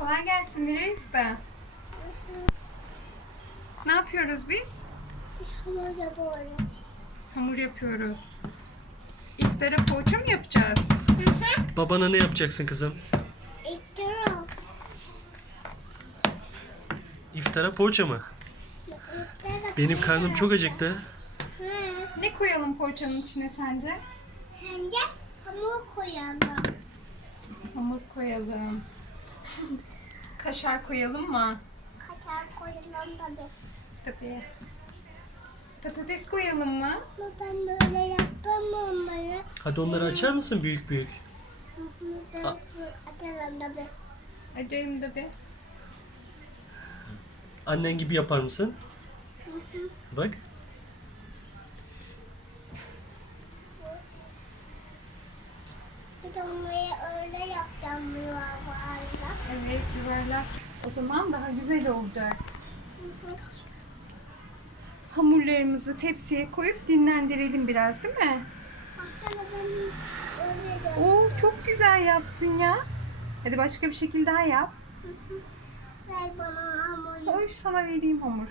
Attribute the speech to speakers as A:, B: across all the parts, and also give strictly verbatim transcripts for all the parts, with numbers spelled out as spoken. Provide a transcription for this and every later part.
A: Kolay gelsin Miray Usta. Ne yapıyoruz biz?
B: Hamur yapıyoruz.
A: Hamur yapıyoruz. İftara poğaça mı yapacağız?
C: Babana ne yapacaksın kızım?
B: İttiriyorum.
C: İftara poğaça mı? Benim karnım çok acıktı.
A: Ne koyalım poğaçanın içine sence?
B: Hem de hamur koyalım.
A: Hamur koyalım. Kaşar koyalım mı?
B: Kaçar koyalım tabii.
A: Tabii. Patates koyalım mı?
B: Ama ben böyle yaptım onları.
C: Hadi onları açar mısın büyük büyük?
B: Ben atarım tabii.
A: Acayım tabii.
C: Annen gibi yapar mısın? Bak.
B: Bir de onları öyle yapacağım yuvarlarla.
A: Evet, yuvarlak. O zaman daha güzel olacak. Hamurlarımızı tepsiye koyup dinlendirelim biraz, değil mi?
B: Baksana ben öyle yaptım.
A: Oo, çok güzel yaptın ya. Hadi başka bir şekil daha yap.
B: Ver bana hamuru.
A: Oy, sana vereyim hamur.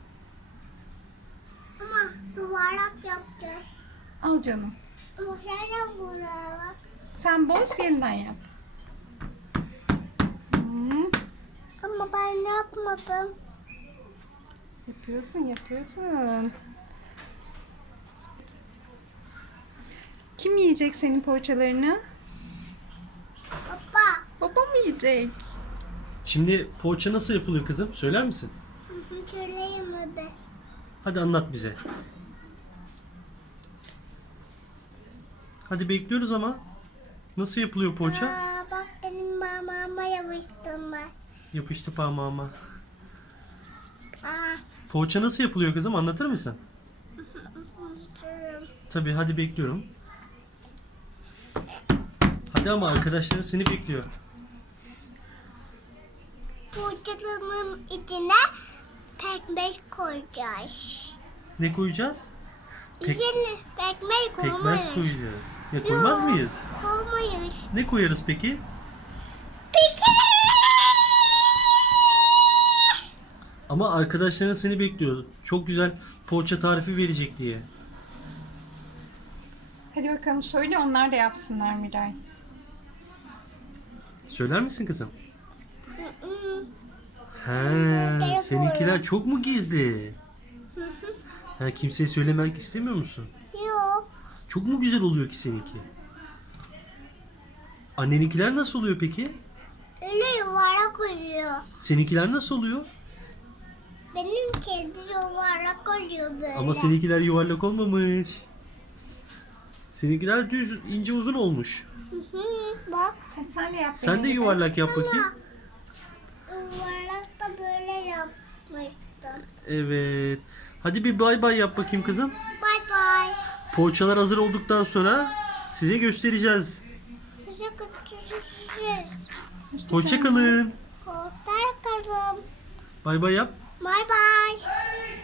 B: Ama yuvarlak yapacağım.
A: Al canım.
B: Ama sen yap buraya bak.
A: Sen boz, yeniden yap. Hmm,
B: Ama ben yapmadım.
A: yapıyorsun, yapıyorsun. Kim yiyecek senin poğaçalarını?
B: Baba.
A: Baba mı yiyecek?
C: Şimdi poğaça nasıl yapılıyor kızım? Söyler misin?
B: Söyleyeyim hadi.
C: Hadi anlat bize. Hadi bekliyoruz ama. Nasıl yapılıyor poğaça?
B: Aa, bak benim mamama yapıştım ben.
C: Yapıştı parmağıma.
B: Aa,
C: Poğaça nasıl yapılıyor kızım? Anlatır mısın?
B: unuturum.
C: Tabii, hadi bekliyorum. Hadi ama arkadaşların seni bekliyor.
B: Poğaçanın içine pekmez koyacağız.
C: Ne koyacağız? Pek-
B: İçine pekmez koymayız.
C: Pekmez koyacağız. Ya koymaz
B: Yok,
C: mıyız?
B: Koymayız.
C: Ne koyarız peki?
B: Peki.
C: Ama arkadaşların seni bekliyor. Çok güzel poğaça tarifi verecek diye.
A: Hadi bakalım söyle, onlar da yapsınlar Miray.
C: Söyler misin kızım?
B: Hı hı.
C: He, seninkiler çok mu gizli? Ha, kimseye söylemek istemiyor musun?
B: Yok.
C: Çok mu güzel oluyor ki seninki? Anneninkiler nasıl oluyor peki?
B: Öyle yuvarlak oluyor.
C: Seninkiler nasıl oluyor?
B: Benim kedi yuvarlak oluyor böyle.
C: Ama seninkiler yuvarlak olmamış. Seninkiler düz, ince, uzun olmuş.
B: Hı hı, bak.
A: Hadi sen de yap.
C: Sen de
A: benim gibi.
C: yuvarlak yap bakayım.
B: Yuvarlak da böyle yapmıştım.
C: Evet. Hadi bir bay bay yap bakayım kızım.
B: Bay bay.
C: Poğaçalar hazır olduktan sonra size göstereceğiz.
B: Size görüşürüz.
C: Hoşça kalın.
B: Hoşça kalın.
C: Bay bay yap.
B: Bay bay.